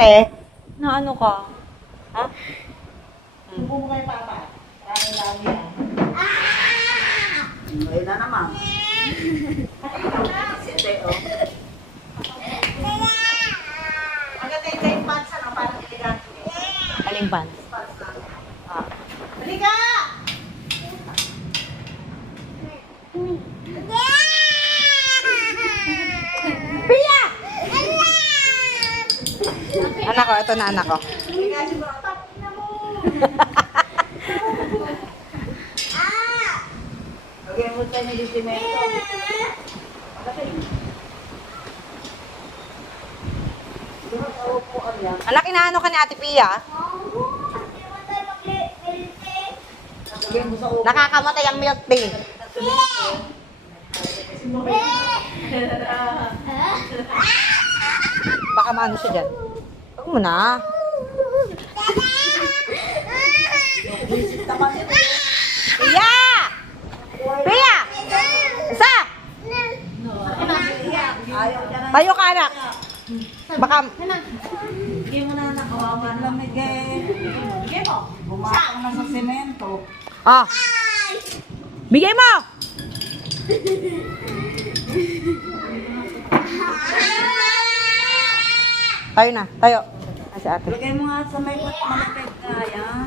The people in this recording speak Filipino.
Te, na ano ka? Ha? Subo mo kay Papa. Dami yan. Ngayon na naman. Sinte, oh. Maganda yung pants, ano, parang elegante. Aling pants? Pants lang. Ah. Halika! Pia! Anak ko, ito na anak ko. Halika, siguro. Tap na mo! Lagyan mo tayo ng simento. Anak, inaano ka ni Ate Pia? Lagyan mo sa upo. Nakakamatay ang milk tea. Baka maano siya dyan. Huwag mo na. Visit naman ito. Pia! Pia! Isa! Ayaw niya na. Tayo ka, anak. Baka... Hindi mo na nakawawan lamig eh. Bigay mo. Bumakang na sa semento. Ah. Bigay mo! Tayo na, tayo. Kasi ate. Lagay mo nga sa may malapit na yan.